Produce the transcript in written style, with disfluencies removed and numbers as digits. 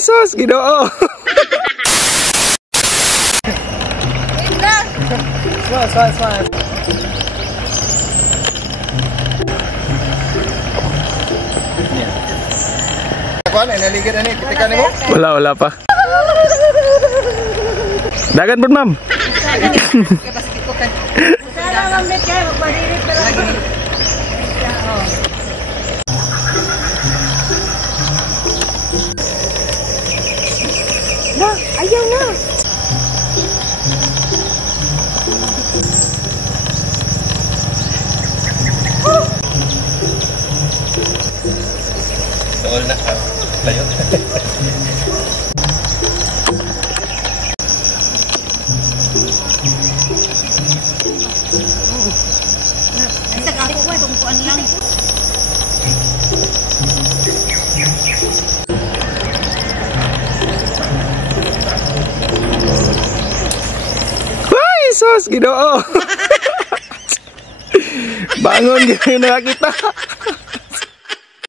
sus, Ginoo. Smile. Wala pa. Dagan pun, ma'am. Ayaw na. Dool na. Layo. Ay, sa kako ko, tungkuan lang. Ay, sus, Ginoo. Bangon, gano'n na kita.